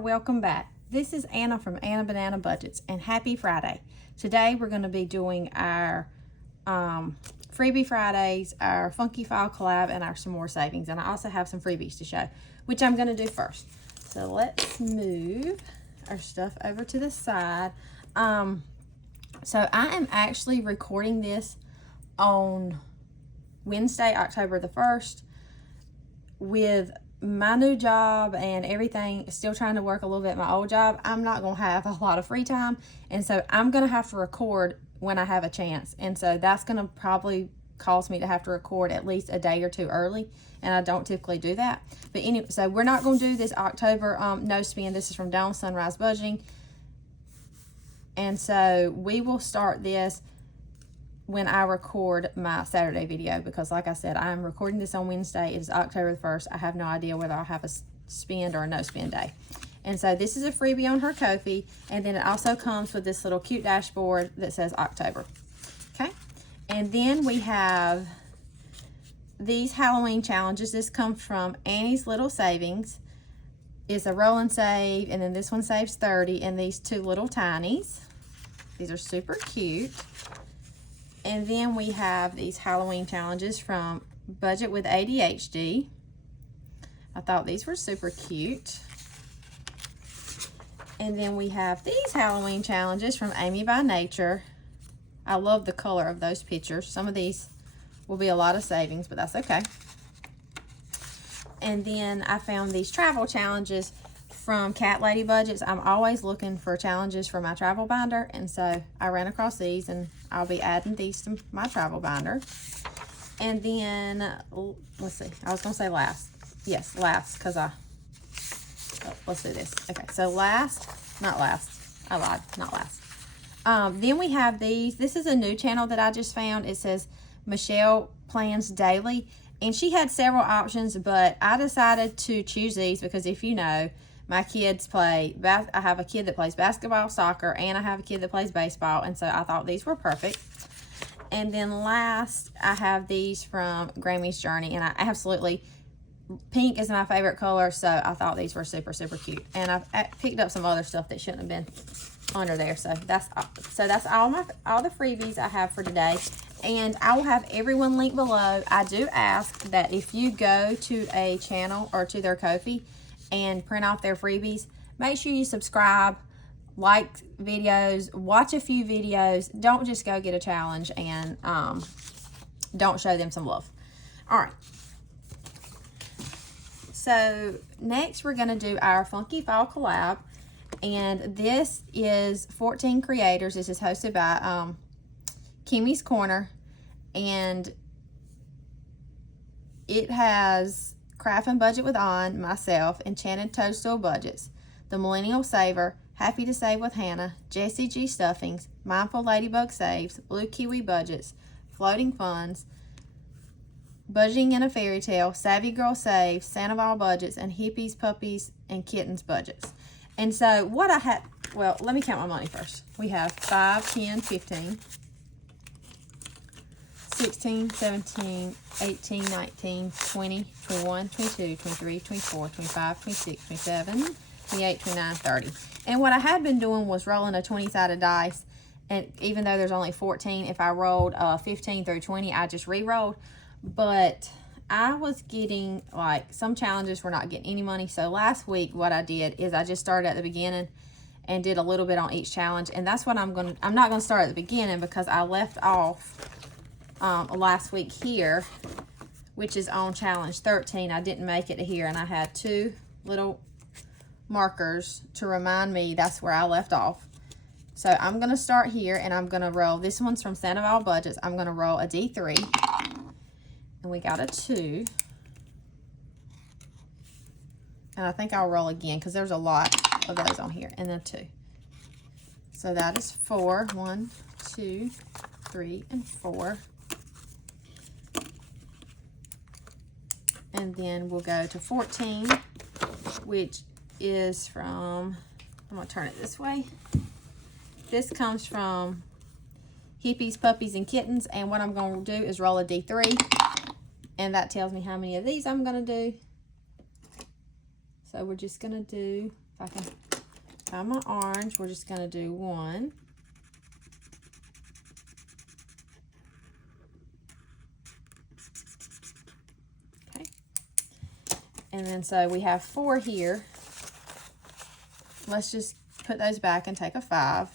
welcome back. This is Anna from Anna Banana Budgets, and happy Friday. Today we're going to be doing our Freebie Fridays, our Funky Fall Collab, and our some more savings. And I also have some freebies to show, which I'm going to do first. So let's move our stuff over to the side. So I am actually recording this on Wednesday, October the 1st, with my new job and everything, still trying to work a little bit my old job. I'm not going to have a lot of free time, and so I'm going to have to record when I have a chance, and so that's going to probably cause me to have to record at least a day or two early, and I don't typically do that. But anyway, so we're not going to do this October no spend. This is from Dawn Sunrise Budgeting, and so we will start this when I record my Saturday video, because like I said, I'm recording this on Wednesday. It is October the 1st. I have no idea whether I'll have a spend or a no spend day. And so this is a freebie on her Ko-fi, and then it also comes with this little cute dashboard that says October. Okay, and then we have these Halloween challenges. This comes from Annie's Little Savings. It's a roll and save, and then this one saves 30, and these two little tinies. These are super cute. And then we have these Halloween challenges from Budget with ADHD. I thought these were super cute. And then we have these Halloween challenges from Amy by Nature. I love the color of those pictures. Some of these will be a lot of savings, but that's okay. And then I found these travel challenges from Cat Lady Budgets. I'm always looking for challenges for my travel binder, and so I ran across these, and I'll be adding these to my travel binder. And then let's see, I was gonna say last. Yes, last, because let's do this. Okay, so not last. I lied, not last. Then we have these. This is a new channel that I just found. It says Michelle Plans Daily, and she had several options, but I decided to choose these because, if you know, my kids I have a kid that plays basketball, soccer, and I have a kid that plays baseball, and so I thought these were perfect. And then last, I have these from Grammy's Journey, and I absolutely, pink is my favorite color, so I thought these were super, super cute. And I've picked up some other stuff that shouldn't have been under there, so that's all the freebies I have for today. And I will have everyone linked below. I do ask that if you go to a channel or to their Ko-fi and print off their freebies, make sure you subscribe, like videos, watch a few videos. Don't just go get a challenge and don't show them some love. All right. So next we're going to do our Funky Fall Collab, and this is 14 creators. This is hosted by Kimmy's Corner, and it has Craft and Budget with On, myself, Enchanted Toadstool Budgets, The Millennial Saver, Happy to Save with Hannah, Jessie G Stuffings, Mindful Ladybug Saves, Blue Kiwi Budgets, Floating Funds, Budgeting in a Fairy Tale, Savvy Girl Saves, Sandoval Budgets, and Hippies, Puppies, and Kittens Budgets. And so what I had, well, let me count my money first. We have 5, 10, 15, 16, 17, 18, 19, 20, 21, 22, 23, 24, 25, 26, 27, 28, 29, 30. And what I had been doing was rolling a 20-sided dice. And even though there's only 14, if I rolled 15 through 20, I just re-rolled. But I was getting, like, some challenges were not getting any money. So last week, what I did is I just started at the beginning and did a little bit on each challenge. And that's what I'm not going to start at the beginning, because I left off last week here, which is on challenge 13. I didn't make it to here, and I had 2 little markers to remind me that's where I left off. So I'm going to start here, and I'm going to roll. This one's from Sandoval Budgets. I'm going to roll a D3, and we got a 2. And I think I'll roll again because there's a lot of those on here, and then 2. So that is 4. 1, 2, 3, and 4. And then we'll go to 14, which is from, I'm going to turn it this way. This comes from Hippies, Puppies, and Kittens. And what I'm going to do is roll a D3. And that tells me how many of these I'm going to do. So we're just going to do If I can find my orange, we're just going to do 1. Okay. And then so we have 4 here. Let's just put those back and take a 5.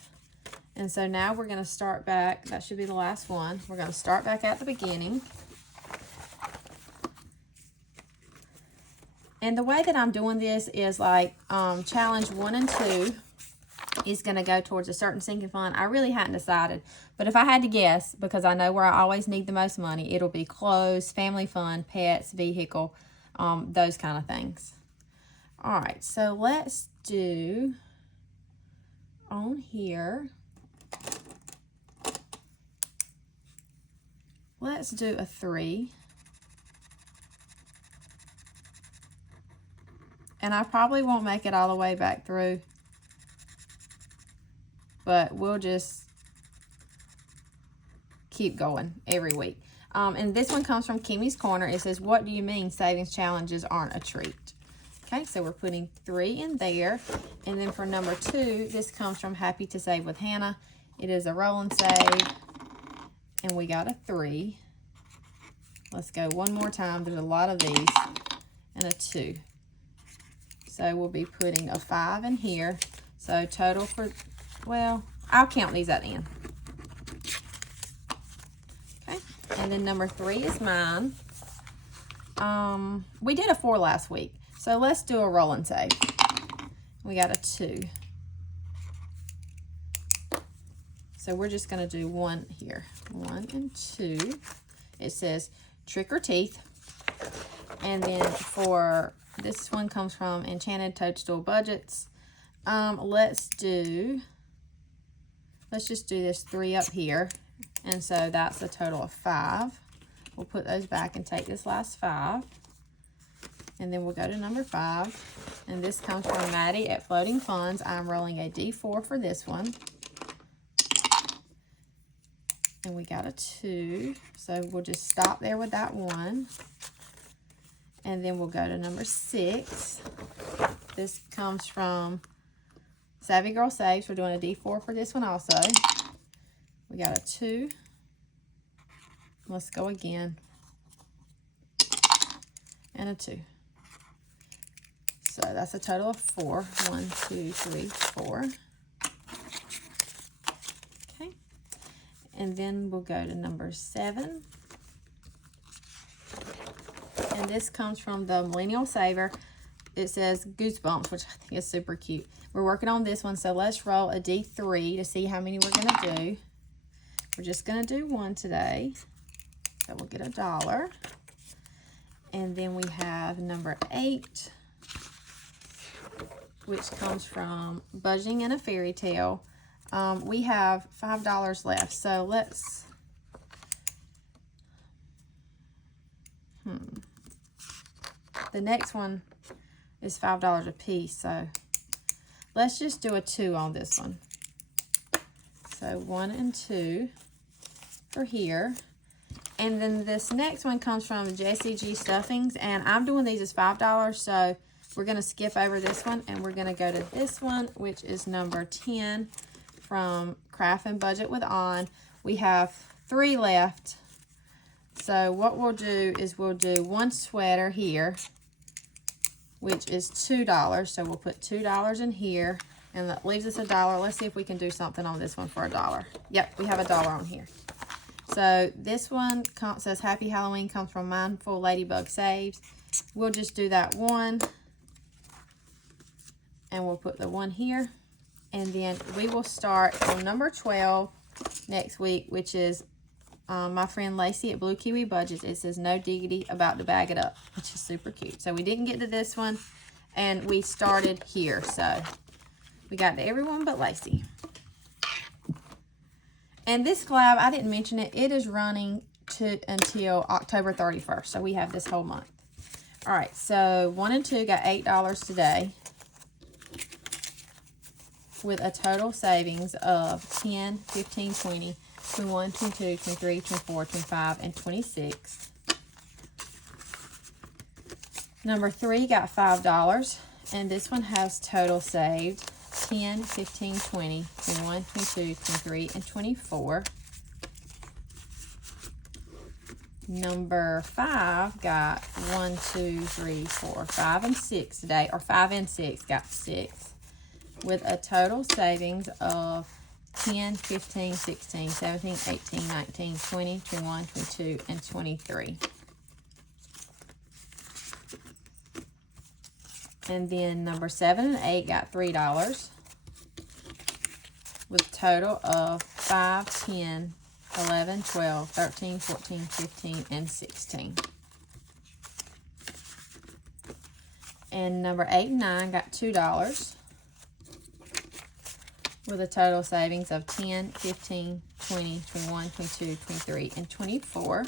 And so now we're going to start back. That should be the last one. We're going to start back at the beginning. And the way that I'm doing this is like challenge 1 and 2 is going to go towards a certain sinking fund. I really hadn't decided. But if I had to guess, because I know where I always need the most money, it'll be clothes, family fund, pets, vehicle, those kind of things. All right, so let's do on here. Let's do a 3. And I probably won't make it all the way back through, but we'll just keep going every week. And this one comes from Kimmy's Corner. It says, what do you mean savings challenges aren't a treat? Okay, so we're putting 3 in there. And then for number 2, this comes from Happy to Save with Hannah. It is a roll and save. And we got a 3. Let's go one more time. There's a lot of these. And a 2. So we'll be putting a 5 in here. So total for, well, I'll count these at the end. Okay, and then number 3 is mine. We did a 4 last week. So let's do a roll and save. We got a 2. So we're just going to do 1 here. 1 and 2. It says trick or teeth. And then for this one comes from Enchanted Toadstool Budgets. Let's just do this 3 up here. And so that's a total of 5. We'll put those back and take this last 5. And then we'll go to number 5. And this comes from Maddie at Floating Funds. I'm rolling a D4 for this one. And we got a 2. So we'll just stop there with that 1. And then we'll go to number 6. This comes from Savvy Girl Saves. We're doing a D4 for this one also. We got a 2. Let's go again. And a 2. So that's a total of 4. 1, 2, 3, 4. Okay. And then we'll go to number 7. And this comes from the Millennial Saver. It says Goosebumps, which I think is super cute. We're working on this one, so let's roll a D3 to see how many we're going to do. We're just going to do 1 today. So we'll get $1. And then we have number 8, which comes from Budging in a Fairy Tale. We have $5 left, so let's... The next one is $5 a piece, so let's just do a 2 on this one. So 1 and 2 for here. And then this next one comes from Jessie G Stuffings, and I'm doing these as $5, so we're going to skip over this one, and we're going to go to this one, which is number 10 from Craft and Budget with On. We have 3 left. So what we'll do is we'll do 1 sweater here, which is $2. So we'll put $2 in here, and that leaves us $1. Let's see if we can do something on this one for $1. Yep, we have $1 on here. So this one says Happy Halloween, comes from Mindful Ladybug Saves. We'll just do that 1, and we'll put the 1 here. And then we will start on number 12 next week, which is my friend Lacey at Blue Kiwi Budgets. It says No Diggity, About to Bag It Up, which is super cute. So we didn't get to this one, and we started here. So we got to everyone but Lacey. And this collab, I didn't mention it, it is running until October 31st. So we have this whole month. All right, so 1 and 2 got $8 today, with a total savings of 10, 15, 20, 21, 22, 23, 24, 25, and 26. Number 3 got $5. And this one has total saved 10, 15, 20, 21, 22, 23, and 24. Number 5 got 1, 2, 3, 4, 5, and 6 today, or 5 and 6 got 6, with a total savings of 10, 15, 16, 17, 18, 19, 20, 21, 22, and 23. And then number 7 and 8 got $3, with a total of 5, 10, 11, 12, 13, 14, 15, and 16. And number 8 and 9 got $2, with a total savings of 10, 15, 20, 21, 22, 23, and 24.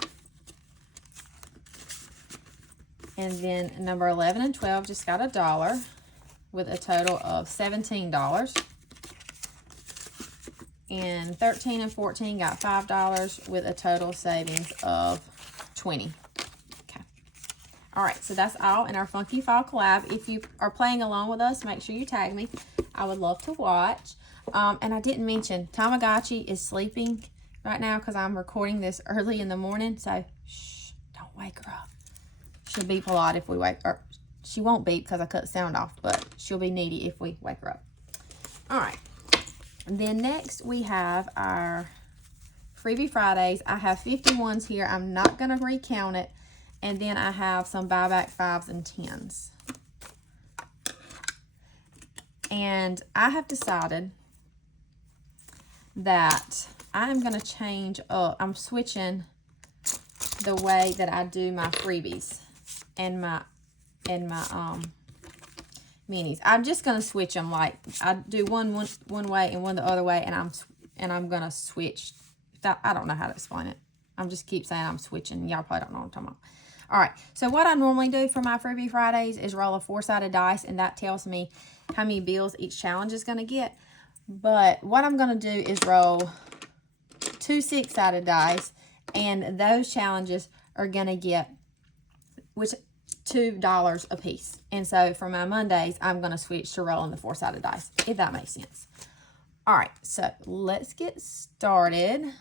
And then number 11 and 12 just got $1, with a total of $17. And 13 and 14 got $5, with a total savings of $20. Okay. All right, so that's all in our Funky Fall Collab. If you are playing along with us, make sure you tag me. I would love to watch. And I didn't mention, Tamagotchi is sleeping right now because I'm recording this early in the morning. So, shh, don't wake her up. She'll beep a lot if we wake her. She won't beep because I cut the sound off, but she'll be needy if we wake her up. All right. And then next we have our Freebie Fridays. I have 51s here. I'm not going to recount it. And then I have some buyback 5s and 10s. And I have decided that I am going to change up. I'm switching the way that I do my freebies and my minis. I'm just gonna switch them. Like I do one way and one the other way, and I'm gonna switch. I don't know how to explain it. I'm just keep saying I'm switching. Y'all probably don't know what I'm talking about. All right. So what I normally do for my Freebie Fridays is roll a 4-sided dice, and that tells me how many bills each challenge is gonna get. But what I'm gonna do is roll 2 6-sided dice, and those challenges are gonna get $2 a piece. And so for my Mondays, I'm going to switch to rolling the 4-sided dice, if that makes sense. All right, so let's get started.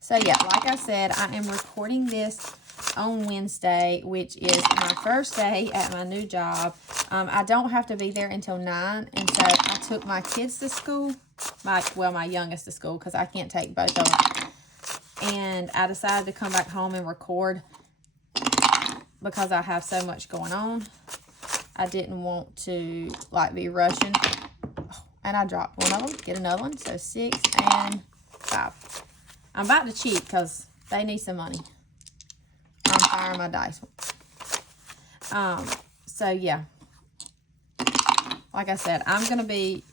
So yeah, like I said, I am recording this on Wednesday, which is my first day at my new job. I don't have to be there until 9, and so I took my kids to school, my youngest to school, because I can't take both of them. And I decided to come back home and record because I have so much going on. I didn't want to like be rushing. And I dropped one of them. Get another one. So 6 and 5. I'm about to cheat because they need some money. I'm firing my dice. So yeah. Like I said, I'm going to be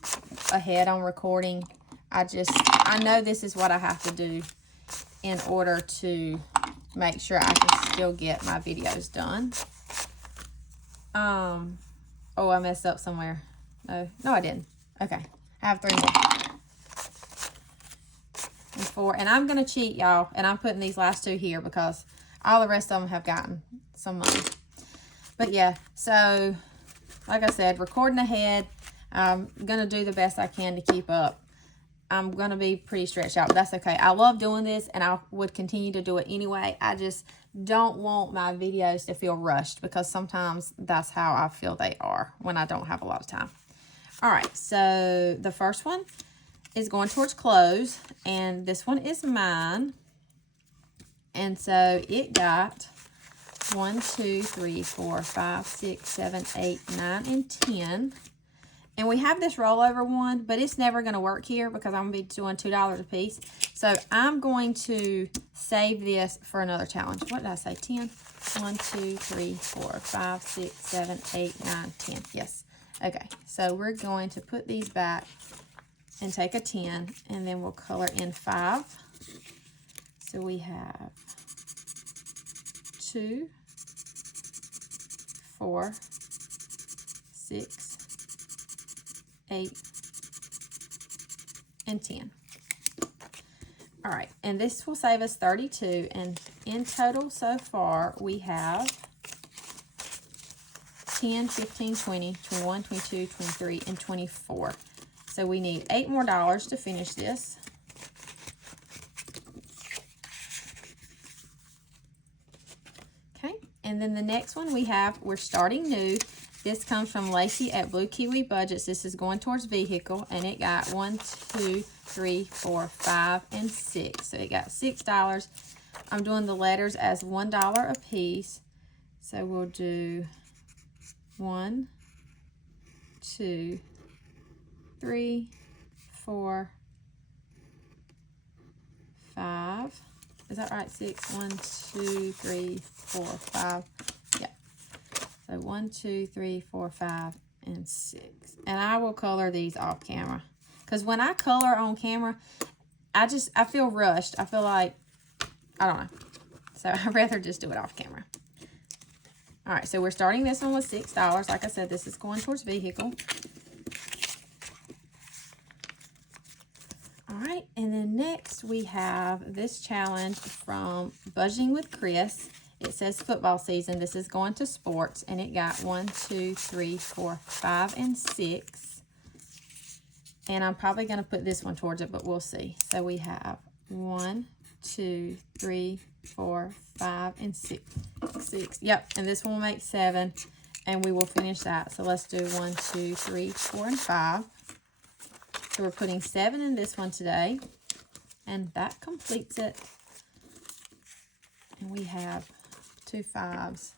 ahead on recording. I know this is what I have to do in order to make sure I can still get my videos done. Oh, I messed up somewhere. No, I didn't. Okay, I have 3 more. And 4, and I'm gonna cheat, y'all, and I'm putting these last 2 here because all the rest of them have gotten some money. But yeah, so like I said, recording ahead. I'm gonna do the best I can to keep up. I'm going to be pretty stretched out, but that's okay. I love doing this, and I would continue to do it anyway. I just don't want my videos to feel rushed because sometimes that's how I feel they are when I don't have a lot of time. All right, so the first one is going towards close, and this one is mine. And so it got 1, 2, 3, 4, 5, 6, 7, 8, 9, and 10. And we have this rollover one, but it's never going to work here because I'm going to be doing $2 a piece. So I'm going to save this for another challenge. What did I say? 10? 1, 2, 3, 4, 5, 6, 7, 8, 9, 10. Yes. Okay. So we're going to put these back and take a 10, and then we'll color in 5. So we have 2, 4, 6, 8, and 10. All right, and this will save us 32, and in total so far, we have 10, 15, 20, 21, 22, 23, and 24. So we need $8 more to finish this. Okay, and then the next one we're starting new. This comes from Lacey at Blue Kiwi Budgets. This is going towards vehicle, and it got 1, 2, 3, 4, 5, and 6. So it got $6. I'm doing the letters as $1 a piece. So we'll do 1, 2, 3, 4, 5. Is that right? 6. 1, 2, 3, 4, 5. Yeah. So 1, 2, 3, 4, 5, and 6. And I will color these off camera. Because when I color on camera, I feel rushed. I feel like, I don't know. So I'd rather just do it off camera. All right, so we're starting this one with $6. Like I said, this is going towards vehicle. All right, and then next we have this challenge from Budgeting with Chris. It says football season. This is going to sports, and it got 1, 2, 3, 4, 5, and 6. And I'm probably going to put this one towards it, but we'll see. So we have 1, 2, 3, 4, 5, and 6. 6. Yep, and this one will make 7, and we will finish that. So let's do 1, 2, 3, 4, and 5. So we're putting 7 in this one today, and that completes it. And we have 2 5s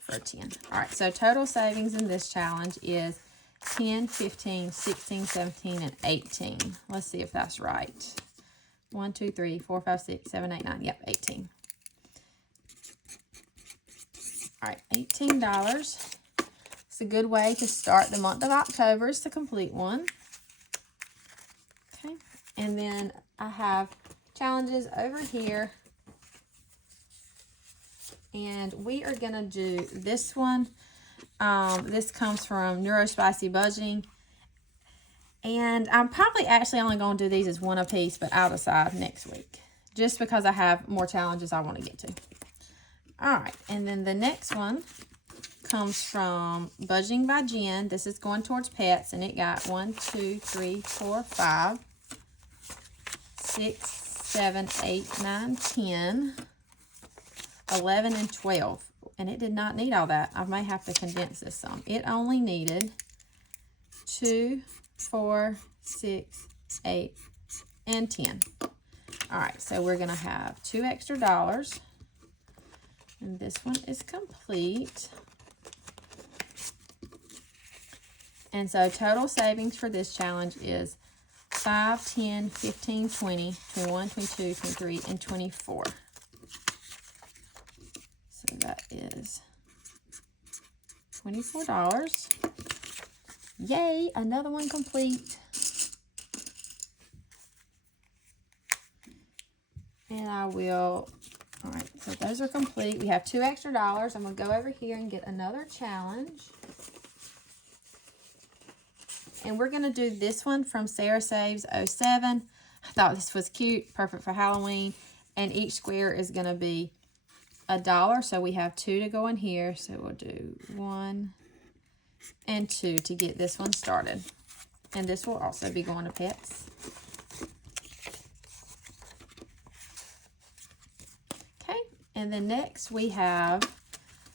for 10. All right, so total savings in this challenge is 10, 15, 16, 17, and 18. Let's see if that's right. 1, 2, 3, 4, 5, 6, 7, 8, 9. Yep, 18. All right, $18. It's a good way to start the month of October, is to complete one. Okay, and then I have challenges over here. And we are going to do this one. This comes from Neurospicy Budgeting. And I'm probably actually only going to do these as one a piece, but I'll decide next week. Just because I have more challenges I want to get to. Alright, and then the next one comes from Budgeting by Jen. This is going towards pets, and it got 1, 2, 3, 4, 5, 6, 7, 8, 9, 10, 11, and 12. And it did not need all that. I may have to condense this some. It only needed 2, 4, 6, 8, and 10. Alright, so we're going to have $2 extra. And this one is complete. And so total savings for this challenge is 5, 10, 15, 20, 21, 22, 23, and 24. So that is $24. Yay, another one complete. And I will, all right, so those are complete. We have $2 extra. I'm going to go over here and get another challenge. And we're going to do this one from Sarah Saves 07. I thought this was cute, perfect for Halloween. And each square is going to be $1. So we have 2 to go in here. So we'll do 1 and 2 to get this one started. And this will also be going to pets. Okay, and then next we have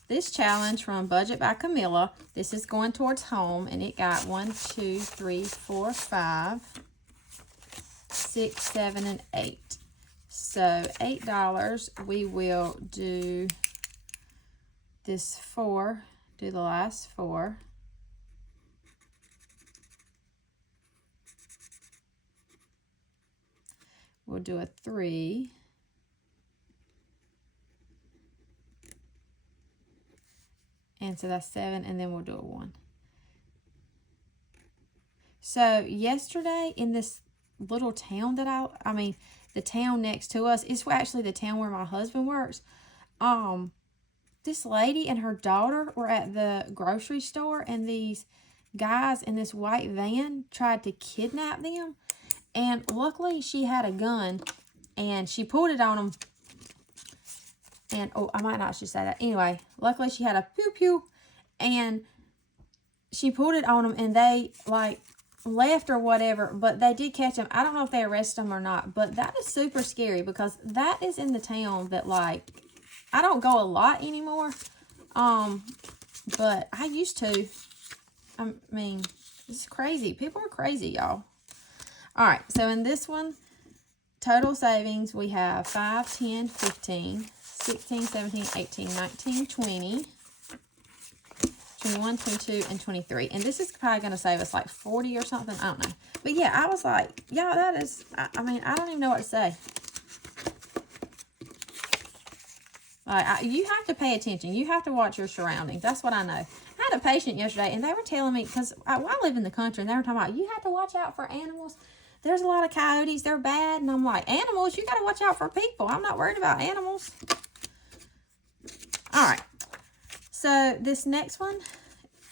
this challenge from Budget by Camilla. This is going towards home, and it got 1, 2, 3, 4, 5, 6, 7, and 8. So $8. We will do this 4, do the last 4. We'll do a 3. And so that's 7, and then we'll do a 1. So yesterday in this little town that I mean, the town next to us, it's actually the town where my husband works. This lady and her daughter were at the grocery store, and these guys in this white van tried to kidnap them. And luckily she had a gun, and she pulled it on them. And, oh, I might not should say that. Anyway, luckily she had a pew-pew, and she pulled it on them, and they, like, left or whatever, but they did catch them. I don't know if they arrested them or not, but that is super scary because that is in the town that, like, I don't go a lot anymore, but I used to. I mean, it's crazy. People are crazy, y'all. All right, so in this one, total savings, we have 5, 10, 15, 16, 17, 18, 19, 20, 21, 22, and 23. And this is probably going to save us like 40 or something. I don't know. But yeah, I was like, yeah, that is, I mean, I don't even know what to say. Like, you have to pay attention. You have to watch your surroundings. That's what I know. I had a patient yesterday, and they were telling me, because I live in the country, and they were talking about, you have to watch out for animals. There's a lot of coyotes. They're bad. And I'm like, animals? You got to watch out for people. I'm not worried about animals. All right. So this next one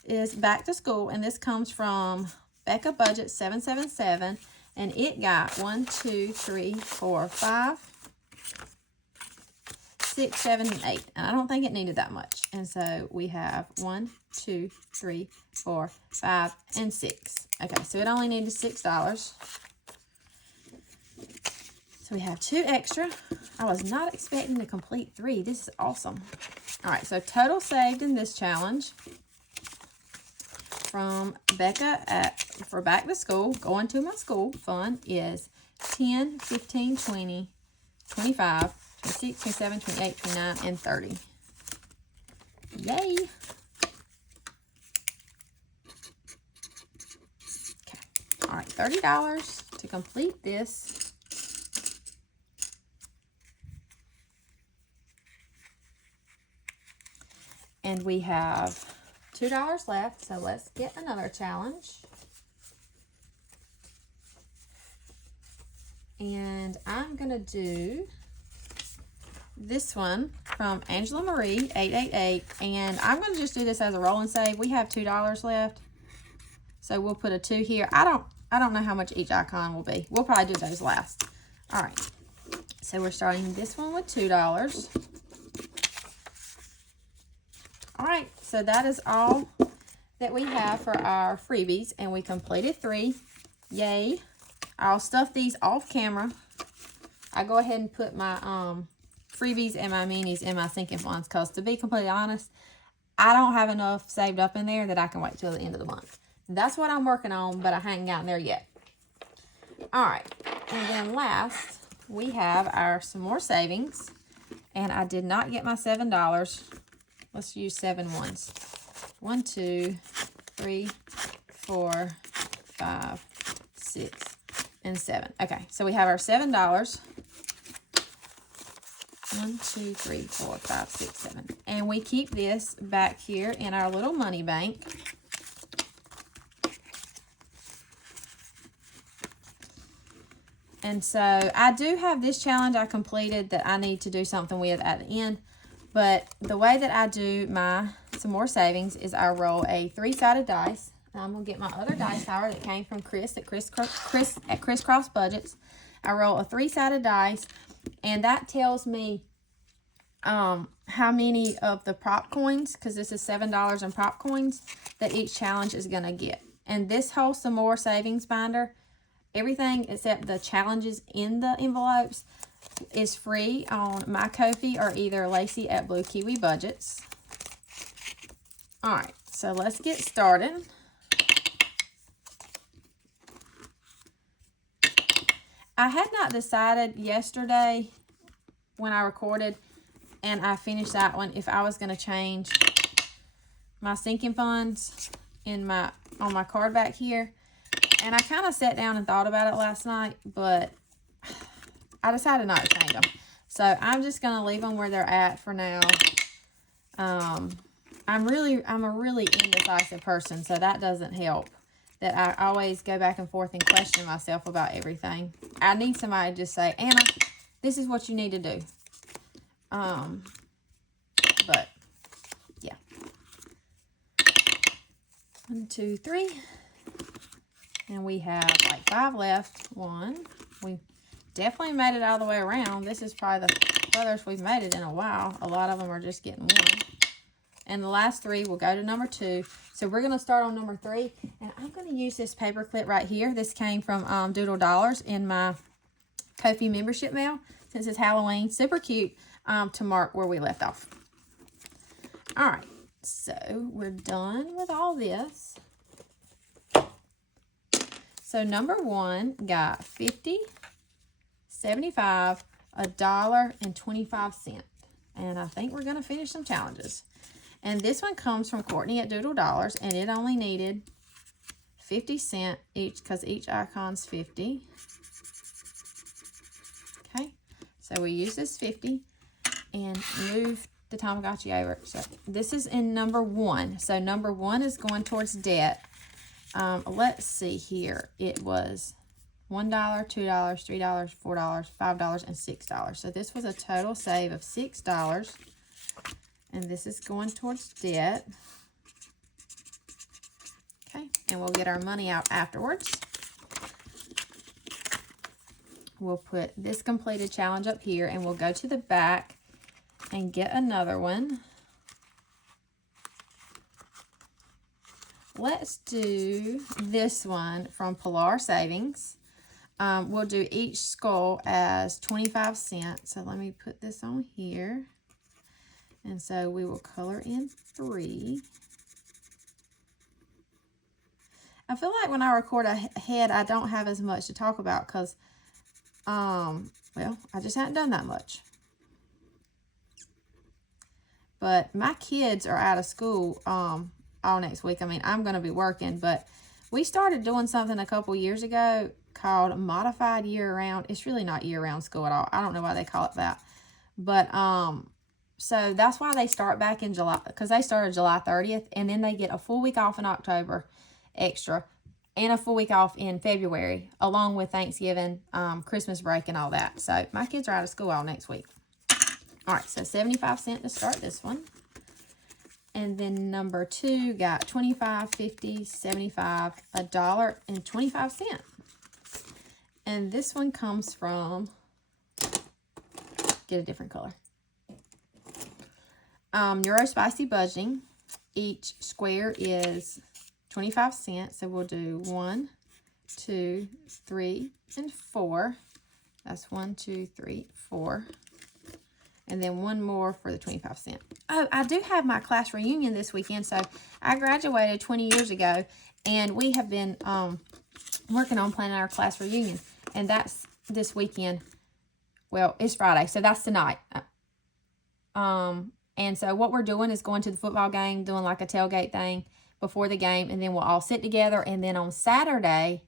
is back to school, and this comes from Becca Budget 777, and it got 1, 2, 3, 4, 5, 6, 7, and 8, and I don't think it needed that much. And so we have 1, 2, 3, 4, 5, and 6. Okay, so it only needed $6. So we have 2 extra. I was not expecting to complete 3. This is awesome. All right, so total saved in this challenge from Becca for back to school, going to my school fun, is 10, 15, 20, 25, 26, 27, 28, 29, and 30. Yay! Okay. All right, $30 to complete this. And we have $2 left, so let's get another challenge. And I'm going to do this one from Angela Marie, 888. And I'm going to just do this as a roll and save. We have $2 left, so we'll put a 2 here. I don't know how much each icon will be. We'll probably do those last. All right. So we're starting this one with $2. All right, so that is all that we have for our freebies, and we completed 3. Yay. I'll stuff these off camera. I go ahead and put my freebies and my minis in my sinking funds because, to be completely honest, I don't have enough saved up in there that I can wait till the end of the month. That's what I'm working on, but I haven't gotten there yet. All right, and then last, we have our some more savings, and I did not get my $7. Let's use 7 ones. 1, 2, 3, 4, 5, 6, and 7. Okay, so we have our $7. 1, 2, 3, 4, 5, 6, 7. And we keep this back here in our little money bank. And so I do have this challenge I completed that I need to do something with at the end. But the way that I do my some more savings is I roll a 3-sided dice. And I'm going to get my other dice tower that came from Chris at Crisscross Budgets. I roll a 3-sided dice, and that tells me how many of the prop coins, because this is $7 in prop coins, that each challenge is going to get. And this whole some more savings binder, everything except the challenges in the envelopes, is free on my Ko-fi or either Lacey at Blue Kiwi Budgets. All right, so let's get started. I had not decided yesterday when I recorded and I finished that one if I was going to change my sinking funds on my card back here. And I kind of sat down and thought about it last night, but I decided not to change them. So I'm just going to leave them where they're at for now. I'm a really indecisive person, so that doesn't help. That I always go back and forth and question myself about everything. I need somebody to just say, Anna, this is what you need to do. But yeah. 1, 2, 3. And we have like 5 left. 1. We definitely made it all the way around. This is probably the whether we've made it in a while. A lot of them are just getting one. And the last 3 will go to number 2. So we're going to start on number 3. And I'm going to use this paper clip right here. This came from Doodle Dollars in my Ko-fi membership mail. Since it's Halloween, super cute, to mark where we left off. All right, so we're done with all this. So number 1 got 50, 75, $1, and 25 cents. And I think we're going to finish some challenges. And this one comes from Courtney at Doodle Dollars, and it only needed 50 cents each because each icon's 50. Okay, so we use this 50 and move the Tamagotchi over. So this is in number 1. So number 1 is going towards debt. Let's see here. It was $1, $2, $3, $4, $5, and $6. So this was a total save of $6. And this is going towards debt. Okay, and we'll get our money out afterwards. We'll put this completed challenge up here, and we'll go to the back and get another one. Let's do this one from Pilar Savings. We'll do each skull as 25 cents. So let me put this on here. And so we will color in 3. I feel like when I record ahead, I don't have as much to talk about because, well, I just haven't done that much. But my kids are out of school all next week. I mean, I'm going to be working, but we started doing something a couple years ago called modified year-round. It's really not year-round school at all. I don't know why they call it that. But, so that's why they start back in July, because they started July 30th, and then they get a full week off in October extra, and a full week off in February, along with Thanksgiving, Christmas break, and all that. So my kids are out of school all next week. All right, so 75 cents to start this one. And then number 2 got 25, 50, 75, $1, and 25 cents. And this one comes from, get a different color. Neuro Spicy Budgeting. Each square is 25 cents. So we'll do 1, 2, 3, and 4. That's 1, 2, 3, 4. And then one more for the 25 cents. Oh, I do have my class reunion this weekend. So I graduated 20 years ago, and we have been working on planning our class reunion. And that's this weekend. Well, it's Friday, so that's tonight. And so what we're doing is going to the football game, doing like a tailgate thing before the game, and then we'll all sit together. And then on Saturday,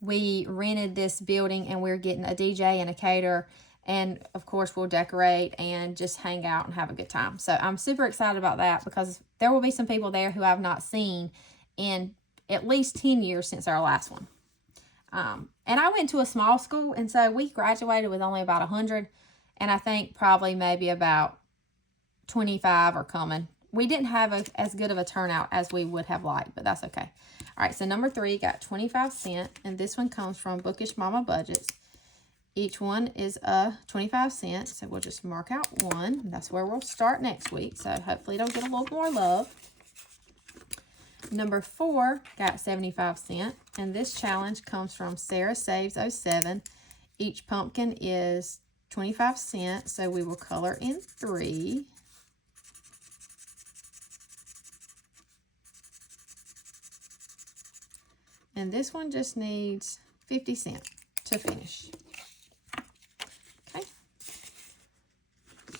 we rented this building, and we're getting a DJ and a caterer. And, of course, we'll decorate and just hang out and have a good time. So I'm super excited about that because there will be some people there who I've not seen in at least 10 years since our last one. And I went to a small school, and so we graduated with only about 100. And I think probably maybe about 25 are coming. We didn't have as good of a turnout as we would have liked, but that's okay. All right, so number 3 got 25 cents, and this one comes from Bookish Mama Budgets. Each one is 25 cents, so we'll just mark out 1. That's where we'll start next week, so hopefully it'll get a little more love. Number 4 got 75 cents, and this challenge comes from Sarah Saves 07. Each pumpkin is 25 cents, so we will color in 3. And this one just needs 50 cents to finish. Okay.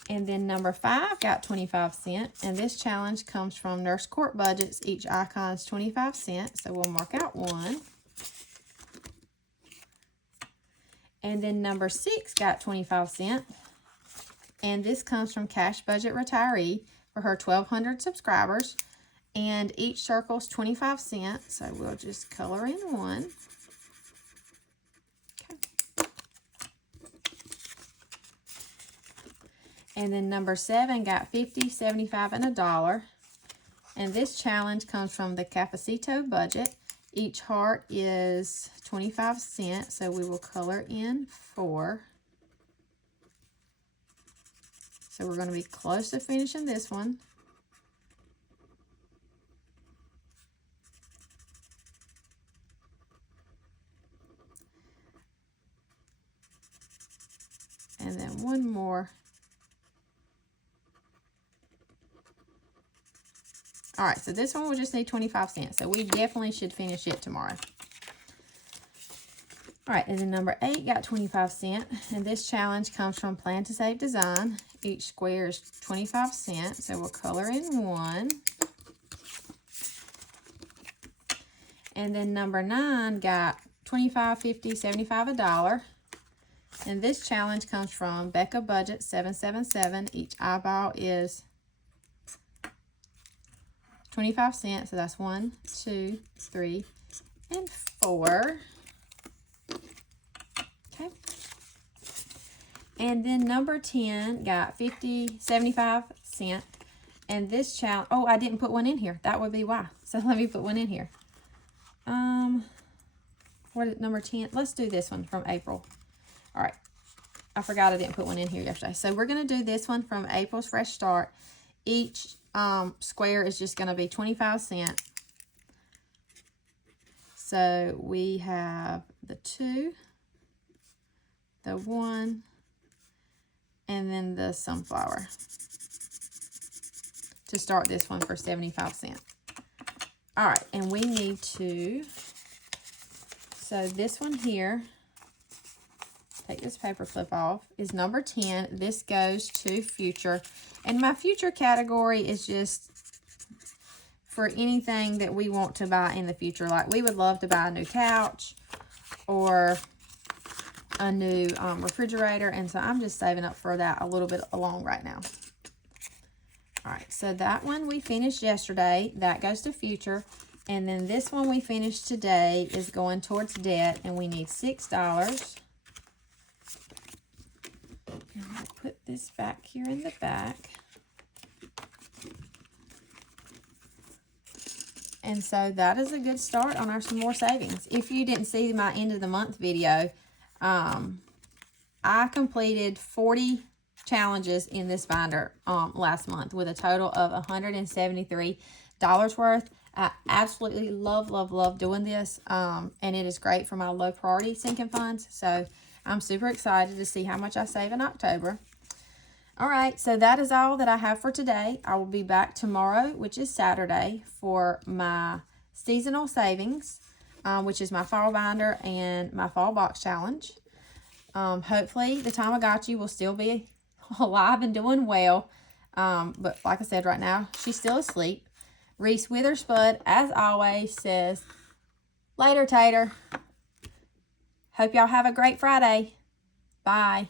And then number 5 got 25 cents. And this challenge comes from Nurse Court Budgets. Each icon is 25 cents. So we'll mark out 1. And then number 6 got 25 cents. And this comes from Cash Budget Retiree for her 1,200 subscribers. And each circle is 25 cents, so we'll just color in 1. Okay. And then number 7 got 50, 75, and $1. And this challenge comes from the Cafecito Budget. Each heart is 25 cents, so we will color in 4. So we're going to be close to finishing this one. And then one more. All right, so this one will just need 25 cents. So we definitely should finish it tomorrow. All right, and then number 8 got 25 cents. And this challenge comes from Plan to Save Design. Each square is 25 cents. So we'll color in 1. And then number 9 got 25, 50, 75, $1. And this challenge comes from Becca Budget 777. Each eyeball is 25 cents. So that's 1, 2, 3, and 4. Okay. And then number 10 got 50, 75 cents. And this challenge, oh, I didn't put one in here. That would be why. So let me put one in here. What is number 10? Let's do this one from April. All right. I forgot I didn't put one in here yesterday. So we're going to do this one from April's Fresh Start. Each square is just going to be 25 cents. So we have the 2, the 1, and then the sunflower to start this one for 75 cents. All right, and we need to, so this one here, take this paper clip off, is number 10. This goes to future. And my future category is just for anything that we want to buy in the future. Like we would love to buy a new couch or a new refrigerator. And so I'm just saving up for that a little bit along right now. All right, so that one we finished yesterday. That goes to future. And then this one we finished today is going towards debt. And we need $6. And I'll put this back here in the back. And so that is a good start on our some more savings. If you didn't see my end of the month video, I completed 40 challenges in this binder last month with a total of $173 worth. I absolutely love doing this, and it is great for my low priority sinking funds. So I'm super excited to see how much I save in October. All right, so that is all that I have for today. I will be back tomorrow, which is Saturday, for my seasonal savings, which is my fall binder and my fall box challenge. Hopefully the Tamagotchi will still be alive and doing well. But like I said, right now, she's still asleep. Reese Witherspud, as always, says, later, Tater. Hope y'all have a great Friday. Bye.